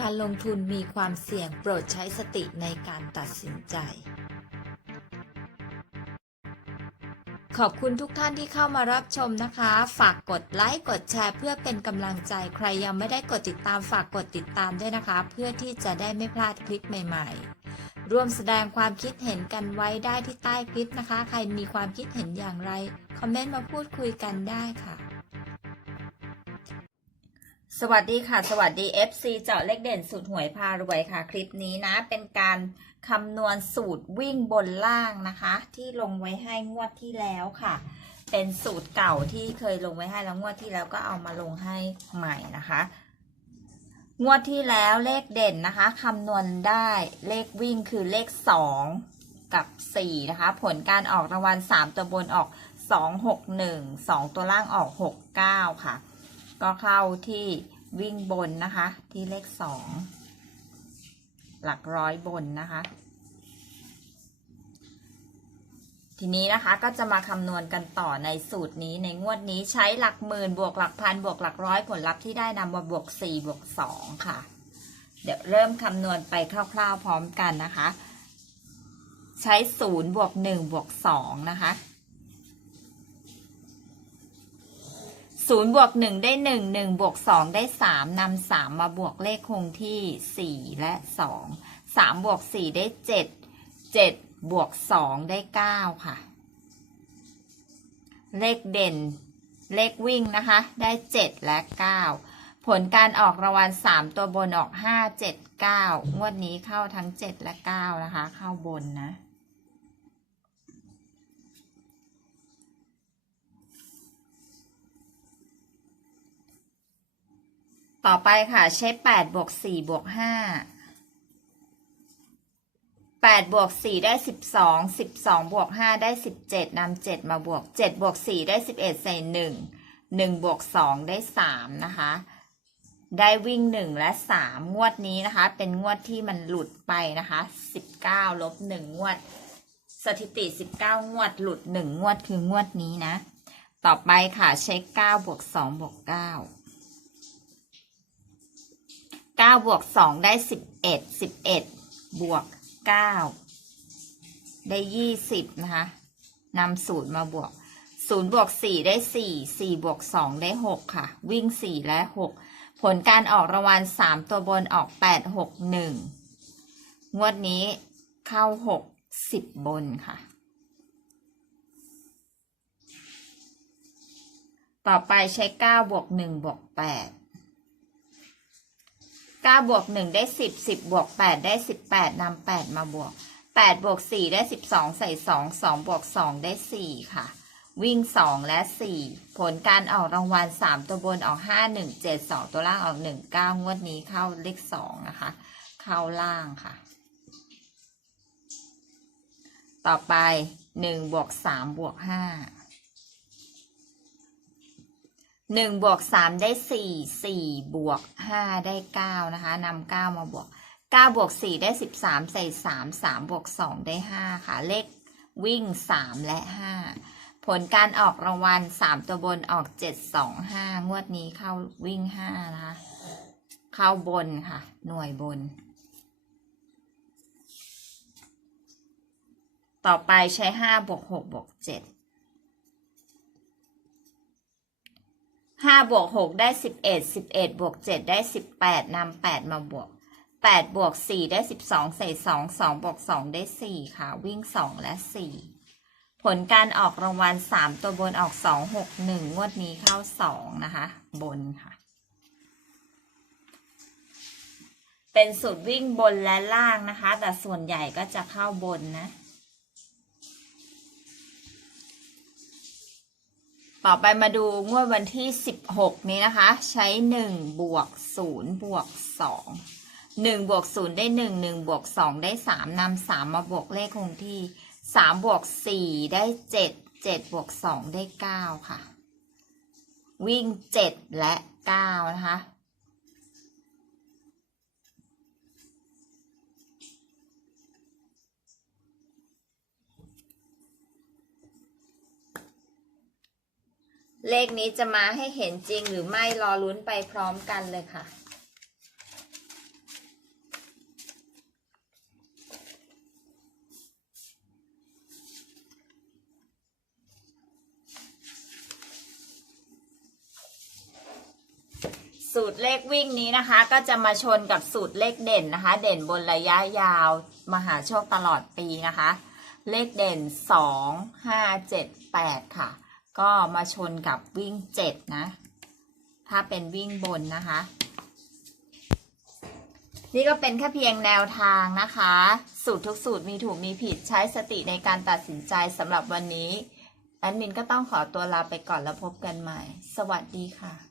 การลงทุนมีความเสี่ยงโปรดใช้สติในการตัดสินใจ ขอบคุณทุกท่านที่เข้ามารับชมนะคะ ฝากกดไลค์ กดแชร์เพื่อเป็นกำลังใจ ใครยังไม่ได้กดติดตามฝากกดติดตามด้วยนะคะ เพื่อที่จะได้ไม่พลาดคลิปใหม่ๆ ร่วมแสดงความคิดเห็นกันไว้ได้ที่ใต้คลิปนะคะ ใครมีความคิดเห็นอย่างไร คอมเมนต์มาพูดคุยกันได้ค่ะ สวัสดีค่ะ สวัสดี FC เจาะเลขเด่นสูตรหวยพารวยค่ะ คลิปนี้นะ เป็นการคำนวณสูตรวิ่งบนล่างนะคะ ที่ลงไว้ให้งวดที่แล้วค่ะ เป็นสูตรเก่าที่เคยลงไว้ให้แล้วงวดที่แล้วก็เอามาลงให้ใหม่นะคะ งวดที่แล้วเลขเด่นนะคะคำนวณได้เลขวิ่งคือเลข 2 กับ 4 นะคะ ผลการออกรางวัล 3 ตัวบนออก 2 6 1 2 ตัวล่างออก 6 9 ค่ะ ก็เข้าที่วิ่งบนนะคะ ที่เลขสองหลักร้อยบนนะคะ ทีนี้นะคะก็จะมาคำนวณกันต่อในสูตรนี้ในงวดนี้ใช้หลักหมื่นบวกหลักพันบวกหลักร้อยผลลัพธ์ที่ได้นำมาบวกสี่บวกสองค่ะ เดี๋ยวเริ่มคำนวณไปคร่าวๆพร้อมกันนะคะ ใช้ศูนย์บวกหนึ่งบวกสองนะคะ ศูนย์บวกหนึ่งได้หนึ่งหนึ่งบวกสองได้สามนำสามมาบวกเลขคงที่สี่และสองสามบวกสี่ได้เจ็ดเจ็ดบวกสองได้เก้าค่ะ เลขเด่นเลขวิ่งนะคะ ได้เจ็ดและเก้าผลการออกรางวัลสามตัวบนออกห้าเจ็ดเก้างวดนี้เข้าทั้งเจ็ดและเก้านะคะ เข้าบนนะ ต่อไปค่ะใช้แปดบวกสี่บวกห้าแปดบวกสี่ได้สิบสองสิบสองบวกห้าได้สิบเจ็ดนำเจ็ดมาบวกเจ็ดบวกสี่ได้สิบเอ็ดใส่หนึ่งหนึ่งบวกสองได้สามนะคะ ได้วิ่งหนึ่งและสามงวดนี้นะคะ เป็นงวดที่มันหลุดไปนะคะสิบเก้าลบหนึ่งงวด สถิติสิบเก้างวดหลุดหนึ่งงวดคืองวดนี้นะ ต่อไปค่ะใช้เก้าบวกสองบวกเก้า เก้าบวกสองได้สิบเอ็ดสิบเอ็ดบวกเก้าได้ยี่สิบนะคะนำศูนย์มาบวกศูนย์บวกสี่ได้สี่สี่บวกสองได้หกค่ะ วิ่งสี่และหกผลการออกรางวัลสามตัวบนออกแปดหกหนึ่งงวดนี้เข้าหกสิบบนค่ะ ต่อไปใช้เก้าบวกหนึ่งบวกแปด ก้าบวกหนึ่งได้สิบสิบบวกแปดได้สิบแปดนำแปดมาบวกแปดบวกสี่ได้สิบสองใส่สองสองบวกสองได้สี่ค่ะ วิ่งสองและสี่ผลการออกรางวัลสามตัวบนออกห้าหนึ่งเจ็ดสองตัวล่างออกหนึ่งเก้างวดนี้เข้าเลขสองนะคะ เข้าล่างค่ะ ต่อไปหนึ่งบวกสามบวกห้า หนึ่งบวกสามได้สี่สี่บวกห้าได้เก้านะคะนำเก้ามาบวกเก้าบวกสี่ได้สิบสามใส่สามสามบวกสองได้ห้าค่ะ เลขวิ่งสามและห้าผลการออกรางวัลสามตัวบนออกเจ็ดสองห้างวดนี้เข้าวิ่งห้านะคะเข้าบนค่ะ หน่วยบน ต่อไปใช้ห้าบวกหกบวกเจ็ด ห้าบวกหกได้สิบเอ็ดสิบเอ็ดบวกเจ็ดได้สิบแปดนำแปดมาบวกแปดบวกสี่ได้สิบสองใส่สองสองบวกสองได้สี่ค่ะ วิ่งสองและสี่ผลการออกรางวัลสามตัวบนออกสองหกหนึ่งงวดนี้เข้าสองนะคะ บนค่ะ เป็นสูตรวิ่งบนและล่างนะคะ แต่ส่วนใหญ่ก็จะเข้าบนนะ ต่อไปมาดูงวดวันที่ 16 นี้นะคะ ใช้ 1 บวก 0 บวก 2 1บวก0ได้ 1 1บวก2ได้ 3นำ3 มาบวกเลขคงที่ 3 บวก 4 ได้ 7 7 บวก 2 ได้ 9 ค่ะ วิ่ง 7 และ 9 นะคะ เลขนี้จะมาให้เห็นจริงหรือไม่รอลุ้นไปพร้อมกันเลยค่ะ สูตรเลขวิ่งนี้นะคะ ก็จะมาชนกับสูตรเลขเด่นนะคะ เด่นบนระยะยาว มหาโชคตลอดปีนะคะ เลขเด่นสองห้าเจ็ดแปดค่ะ ก็มาชนกับวิ่งเจ็ดนะ ถ้าเป็นวิ่งบนนะคะ นี่ก็เป็นแค่เพียงแนวทางนะคะ สูตรทุกสูตรมีถูกมีผิดใช้สติในการตัดสินใจสำหรับวันนี้ แอดมินก็ต้องขอตัวลาไปก่อนแล้วพบกันใหม่ สวัสดีค่ะ